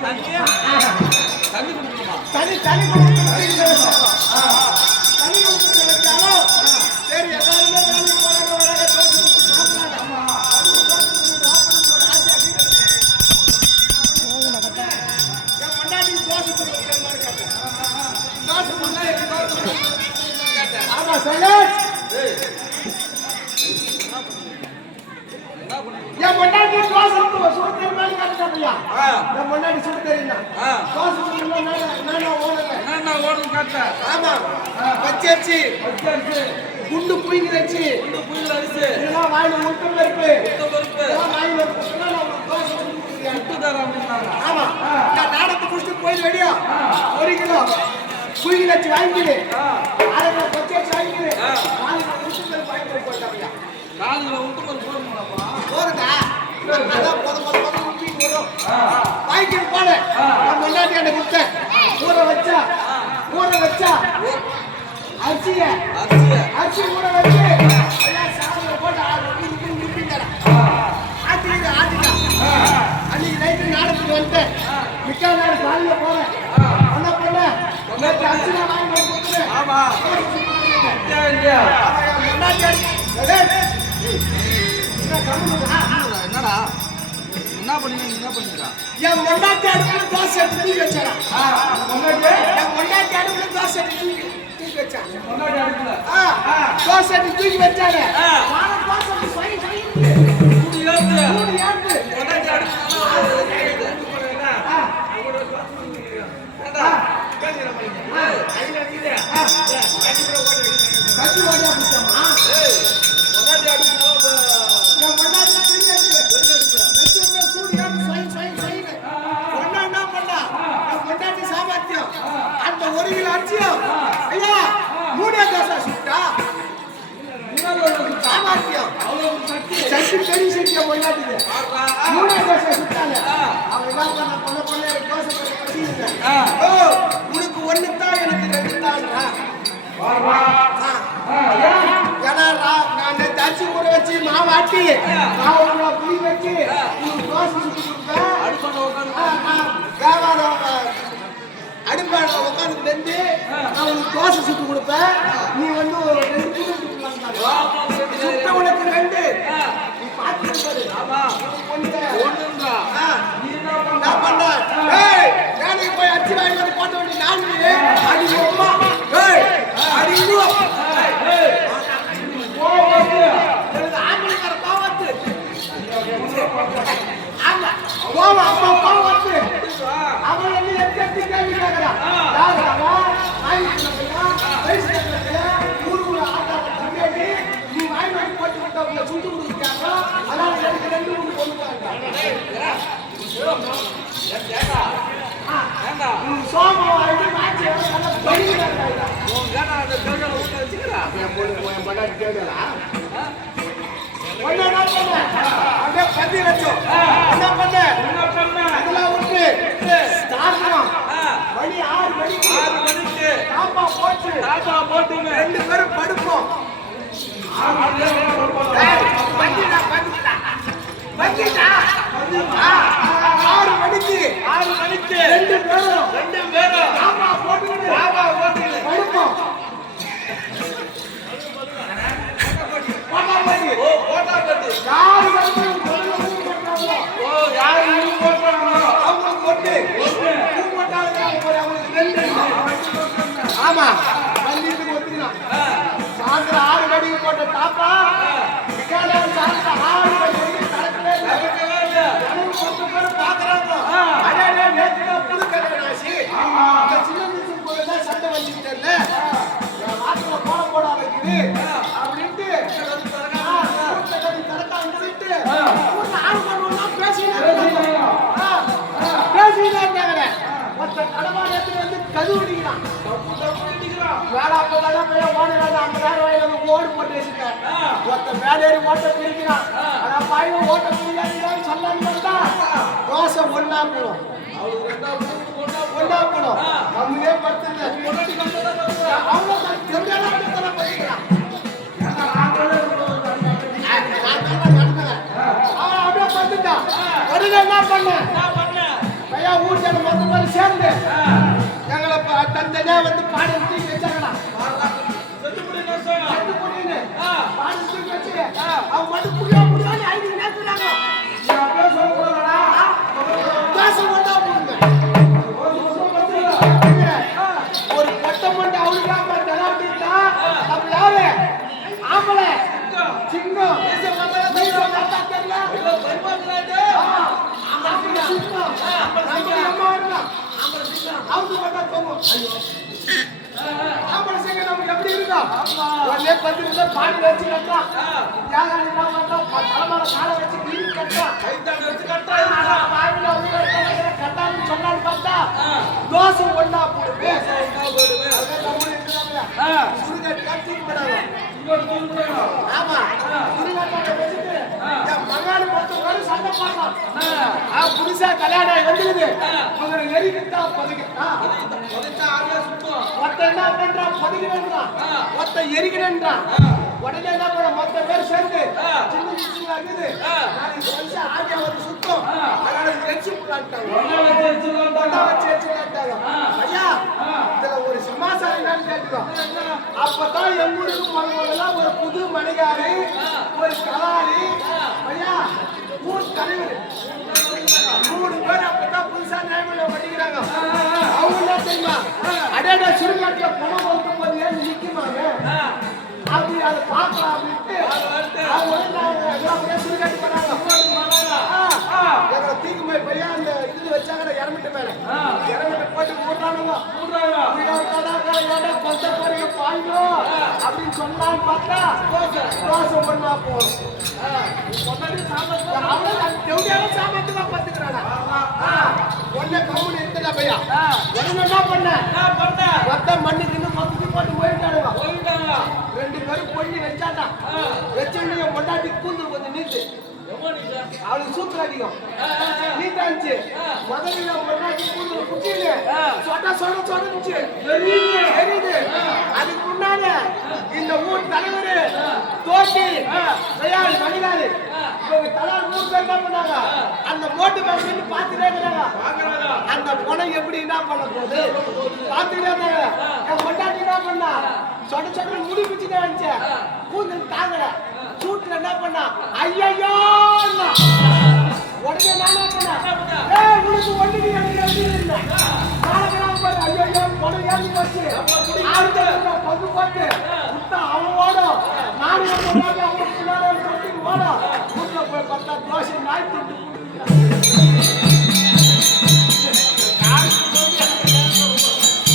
தண்ணியா தண்ணி தனி தனி சரி எல்லாருமே வராங்க தோசை கொடுத்து சாப்பிடலாம் என் பொண்டாட்டி தோசை கொடுத்து வைக்கிற மாதிரி கேட்டேன். தோசை கொடுத்து ஆமா சைலண்ட் என் பொண்டாட்டி தோசை கொடுத்து சுடு தண்ணி மாதிரி கேட்டுட்டாங்கய்யா. ஆ. என் பொண்டாட்டி சுடு தண்ணின்னா. ஆ. தோசை சுடணும்னா நான் நான் ஓடுங்க என்ன ஓடும் காட்ட ஆமா. வச்சாச்சு குண்டு புயிங்க வச்சு. இந்த புயல் அரிசி. இதெல்லாம் வாயில முட்டை பருப்பு. இந்த பருப்பு. இதெல்லாம் வாயில நான் சுட்டு ஆமா. நான் நாடத்தை குடிச்சிட்டு போய் வெளியா. ஒரு கிலோ. புயிங்க வச்சு வாங்கிக்கிடு அரை கிலோ வச்சாச்சு வாங்கிக்கிடு வாயில முட்டை பருப்பு வாங்கி போட்டாங்க காலில் உப்பு பருப்பு போடணுமாப்பா? போதுடா அதான் போதும் போதும் போதும் நான் முன்னாடி கொடுத்தேன் ஊற வச்சா ஊற வச்சா அரிசிய அரிசி ஊற வச்சு எல்லாம் சாதத்துல போட்டு ஆறு மணிக்கு இப்படி நிப்பிங்கடா. அன்னைக்கு நைட்டு நாடகத்துக்கு வந்துட்டேன். மிக்கா நாடு போறேன். என்ன பண்ண அரிசி நான் வாங்கி ஆமா என்ன கம்முனுடா? என்னடா? என்ன பண்ணீங்க என்ன பண்ணீங்க என் பொண்டாட்டி அடுப்புல தோசை எடுத்து தூக்கி வச்சாடா. என் பொண்டாட்டி அடுப்புல தோசை எடுத்து தூக்கி- தூக்கி வச்சா. தோசை எடுத்து தூக்கி. வாழை தோசை சட்டி பெரிய சட்டி என் பொண்டாட்டிக்கு. மூணே தோசை சுட்டாங்க. அவன் என்ன பண்ணா? தோசை. ஓ, உனக்கு ஒண்ணு தான் எனக்கு ரெண்டு தான்டா. ஆ. ஏன்னா நான் அரிசி ஊற வச்சு மாவு ஆட்டி மாவு உள்ள புளி வச்சு தோசை சுட்டு கொடுப்பேன் வியாபாரம் அடுப்பாட உட்காந்து வெந்து நான் உனக்கு தோசை சுட்டு கொடுப்பேன் நீ வந்து ஒரு ரெண்டு கிலோ சுட்டு சுட்ட உனக்கு ரெண்டு நீ பார்த்துட்டு பாரு. ஆமா ஒண்ணு. ஒண்ணுன்றா ஆ, நான் பண்ணேன். ஏய், வேலைக்கு போய் அரிசி வாங்கிட்டு வந்து போட்ட வேண்டிய நாள் நீ. அடி அம்மா. ஏய், அடி இங்க. எனக்கு ஆம்பளைக்கார பாவத்து. ஆமா, கோவம், அம்மா பாவத்து. அவன் வந்து எட்டு எட்டு கேள்வி கேட்கறான். யாரு அவன்? ஆயுஷ் நம்பியா? வயசு நம்பியா? ஊருக்குள்ள ஆட்டாத தம்பியாடி, நீ வாங்கி வாங்கி போட்டு விட்ட உங்களை சுட்டு கொடுக்குறியாங்க. அதனால எனக்கு ரெண்டு மூணு பொண்ணு ஏண்டா சோமம் வாங்கி மாற்றி நல்லா படிக்கிறாங்க உன் கேட்டா அந்த பேஜால ஊட்ட வச்சுக்கிறா என் பொண்ணு என் பொண்டாட்டி கேட்கலா ஒண்ணு என்ன பண்ண அப்படியே பத்தி வச்சோம் என்ன பண்ண என்ன பண்ண அதெல்லாம் விட்டு ஸ்டார்ட்லாம் மணி ஆறு மணிக்கு. ஆறு மணிக்கு காப்பா போட்டு தாத்தா போட்டுமே ரெண்டு பேரும் படுப்போம் ஏய், பத்திடா, பத்திடா. பத்திடா. ஆ, ஆறு மணிக்கு ஆறு மணிக்கு ரெண்டு பேரும். ரெண்டு பேரும் போட்டுக்கிட்டு. ஓ போட்டா கட்டு யாரு ஓ யாரு போட்டாங்களோ? அவங்களுக்கு ரெண்டு. ஆமா. கடமாடி எடுத்துட்டு வந்து கதவு அடிக்கிறான். வேளாப்பதான் போய் ஓடுறாங்க ஐம்பதாயிரம் வந்து ஓடு போட்டு வச்சுட்டேன் ஒருத்தன் மேலேறி ஓட்ட பிரிக்கிறான் ஆனா பையன் ஓட்ட பிரிக்காதுன்னு சொல்லலாம் பார்த்தா தோசை ஒண்ணா போடும். போடும். அவங்களே படுத்துங்க அவங்க படிக்கிறான் அவன் அப்படியே படுத்துட்டான். உடனே என்ன பண்ண? ஐயா ஊர் ஜனம் மொத்த பேர் சேர்ந்து. எங்களை தனித்தனியா வந்து பாடி தூக்கி வச்சாங்கடா. செத்து போடு தூக்கி வச்சு. அவங்க மட்டும் புரியா புரியான்னு ஐந்து நேரத்துறாங்க. பேச மாட்டா போடுங்க. ஒரு நிமிஷம் பத்திரா. ஒரு பொட்டை மண்டை அவளுக்காக தராட்டிட்டா நம்ம யாரு? ஆம்பளை. சிங்கம். தெரியல பத்து நிமிஷம் பாடி வச்சு யாராவது தலைமையில காலை வச்சு வச்சு கட்டான்னு சொன்னான்னு பார்த்தா தோசை ஒண்ணா போடுவேன். சுடுகாட்டு கட்டிட்டு. ஆமா. சுடுகாட்டை வச்சுட்டு, என் மகன் சண்டை புதுசா கல்யாணம் வந்துருது. உங்களை எரிக்கிட்டா பதுக்கிட்டா. ஒருத்தன் என்ன பண்றான்? பதுக்கிறேன்றான். ஒருத்தன் எரிக்கிறேன்றான். உடனே என்ன பண்ண? மொத்த பேர் சேர்ந்து சின்ன சின்ன இருக்குது. ஆடியா வந்து சுத்தம். அதனால வச்சு விளையாட்டாங்க. ஐயா, இதுல ஒரு சமாசாரம் என்னன்னு கேட்டுக்கோ. அப்பதான் எங்க ஊருக்கு வரும்போதெல்லாம் ஒரு புது மணிகாரி, ஒரு கலாரி, ஐயா, ஊர் தலைவர். மூணு பேர் அப்படின்னு சொன்னான்னு பார்த்தா, தோசை. அவ்வளவுதான், எப்படியாவது சாமர்த்தியமா பார்த்துக்கிறானா? ஆ, உடனே கம்முனு இருந்துடா பையா. உடனே என்ன பண்ண? பண்ண? மொத்த மண்ணுக்குன்னு மொத்தத்தையும் போட்டு போயிட்டானுங்க. போயிட்டாங்க. ரெண்டு பேரும் பொண்ணு வச்சாண்டா வச்சுன்னு பொண்டாட்டி கூந்து கொஞ்சம் நீங்க? அவளுக்கு சூத்திர அதிகம். நீட்டாச்சு முதல்ல பொண்டாட்டி கூந்து குச்சின்னு சொட்ட சொட சொடச்சு தெரியுது. அதுக்கு முன்னால இந்த ஊர் தலைவர் தோட்டி தயாள் மணிகாரி இவங்க தலைவர் மூணு பேர் என்ன பண்ணாங்க? அந்த மோட்டு பக்கம் பார்த்துட்டே இருக்கிறாங்க அந்த பணம் எப்படி என்ன பண்ண போகுது? பார்த்துட்டே இருந்தாங்க. என் பொண்டாட்டி என்ன பண்ணா? சொட சொன்ன முடி பிச்சுட்டு வந்துச்சு. கூந்தல் தாங்கல. சூட்ல என்ன பண்ணா? ஐயையோ உடனே நான் என்ன பண்ணேன்? ஏய் உனக்கு ஒண்ணு நீ எனக்கு போட்டு முட்டா அவன் ஓடும் நானும் ஓடும் அவங்க போய் பார்த்தா தோசை நாய் திட்டு